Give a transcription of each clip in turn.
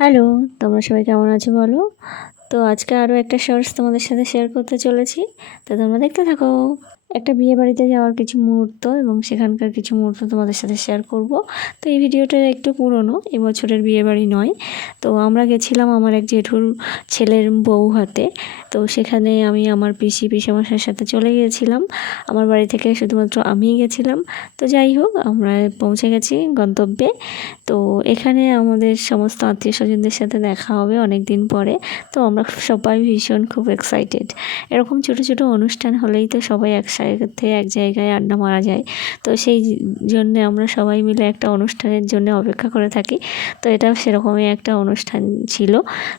Hello, তোমরা সবাই কেমন আছো বলো? তো আজকে আরও একটা শর্টস তোমাদের সাথে শেয়ার করতে চলেছি। তো তোমরা দেখতে থাকো। একটা বিয়ে বাড়িতে যাওয়ার কিছু মুহূর্ত এবং সেখানকার কিছু মুহূর্ত তোমাদের সাথে শেয়ার করব। তো এই ভিডিওটা একটু পুরনো, এবছরের বিয়ে বাড়ি নয়। তো আমরা গেছিলাম আমার এক জেঠুর ছেলের বউ হাতে। তো সেখানে আমি আমার পিসেমশাইয়ের সাথে চলে গিয়েছিলাম। আমার বাড়ি থেকে শুধুমাত্র আমিই গেছিলাম। তো যাই হোক, আমরা পৌঁছে গেছি গন্তব্যে। তো এখানে আমাদের সমস্ত আত্মীয় স্বজনদের সাথে দেখা হবে অনেক দিন পরে। তো আমরা সবাই ভীষণ খুব এক্সাইটেড। এরকম ছোট ছোট অনুষ্ঠান হলেই তো সবাই একসাথে এক জায়গায় আড্ডা মারা যায়। তো সেই জন্যে আমরা সবাই মিলে একটা অনুষ্ঠানের জন্য অপেক্ষা করে থাকি। তো এটা সেরকমই একটা অনুষ্ঠান ছিল।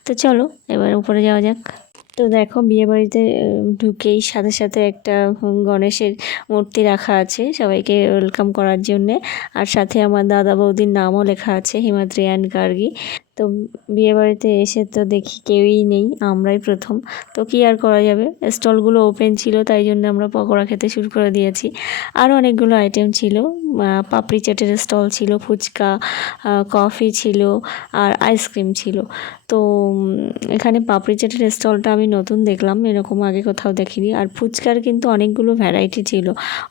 তো চলো এবার উপরে যাওয়া যাক। তো দেখো, বিয়েবাড়িতে ঢুকেই সাথে সাথে একটা গণেশের মূর্তি রাখা আছে সবাইকে ওয়েলকাম করার জন্যে। আর সাথে আমার দাদা বৌদির নামও লেখা আছে, হিমাদ্রি অ্যান্ড গার্গী। তো বিয়েবাড়িতে এসে তো দেখি কেউই নেই, আমরাই প্রথম। তো কী আর করা যাবে, স্টলগুলো ওপেন ছিল তাই জন্য আমরা পকোড়া খেতে শুরু করে দিয়েছি। আরও অনেকগুলো আইটেম ছিল, পাপড়ি চাটের স্টল ছিল, ফুচকা, কফি ছিল, আর আইসক্রিম ছিল। তো এখানে পাপড়ি চাটের স্টলটা আমি নতুন দেখলাম, এরকম আগে কোথাও দেখিনি। আর ফুচকার কিন্তু অনেকগুলো ভ্যারাইটি ছিল,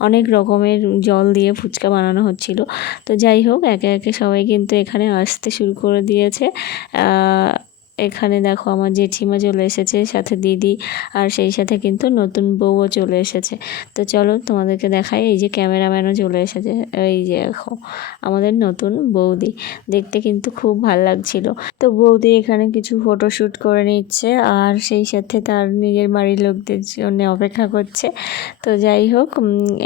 অনেক রকমের জল দিয়ে ফুচকা বানানো হচ্ছিল। তো যাই হোক, একে একে সবাই কিন্তু এখানে আসতে শুরু করে দিয়েছে। এখানে দেখো আমার জেঠিমা চলে এসেছে, সাথে দিদি, আর সেই সাথে কিন্তু নতুন বউও চলে এসেছে। তো চলো তোমাদেরকে দেখাই, এই যে ক্যামেরাম্যানও চলে এসেছে। এই যে দেখো আমাদের নতুন বৌদি, দেখতে কিন্তু খুব ভালো লাগছিল। তো বৌদি এখানে কিছু ফটোশ্যুট করে নিচ্ছে, আর সেই সাথে তার নিজের বাড়ির লোকদের জন্য অপেক্ষা করছে। তো যাই হোক,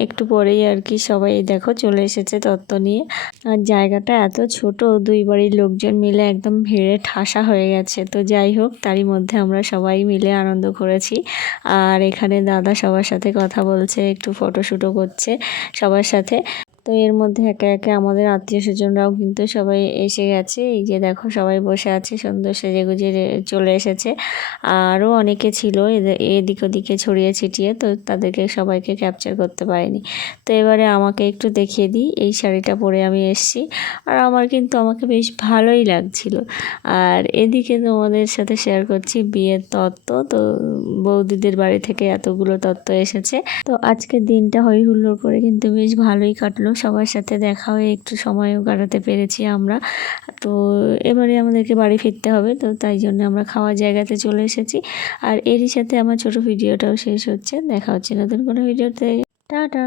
একটু পরেই আর কি সবাই দেখো চলে এসেছে তত্ত্ব নিয়ে। আর জায়গাটা এত ছোট, দুই বাড়ির লোকজন মিলে একদম ভিড়ে ঠাসা হয়ে গেছে। তো যাই হোক, তারই মধ্যে আমরা সবাই মিলে আনন্দ করেছি। আর এখানে দাদা সবার সাথে কথা বলছে, একটু ফটোশ্যুটও করছে সবার সাথে। তো এর মধ্যে একে একে আমাদের আত্মীয় স্বজনরাও কিন্তু সবাই এসে গেছে। এই যে দেখো সবাই বসে আছে, সুন্দর সেজেগুজে চলে এসেছে। আরও অনেকে ছিল এদিক ওদিকে ছড়িয়ে ছিটিয়ে, তো তাদেরকে সবাইকে ক্যাপচার করতে পারিনি। তো এবারে আমাকে একটু দেখিয়ে দিই, এই শাড়িটা পরে আমি এসেছি, আর আমাকে বেশ ভালোই লাগছিল। আর এদিকে তোমাদের সাথে শেয়ার করছি বিয়ের তত্ত্ব। তো বৌদিদের বাড়ি থেকে এতগুলো তত্ত্ব এসেছে। তো আজকের দিনটা হই হুল্লোড় করে কিন্তু বেশ ভালোই কাটলো, সবার সাথে দেখা হয়ে একটু সময়ও কাটাতে পেরেছি আমরা। তো এবারে আমাদেরকে বাড়ি ফিরতে হবে, তো তাই জন্য আমরা খাওয়ার জায়গাতে চলে এসেছি। আর এরই সাথে আমার ছোট ভিডিওটাও শেষ হচ্ছে। দেখা হচ্ছে নতুন কোনো ভিডিওতে। টাটা।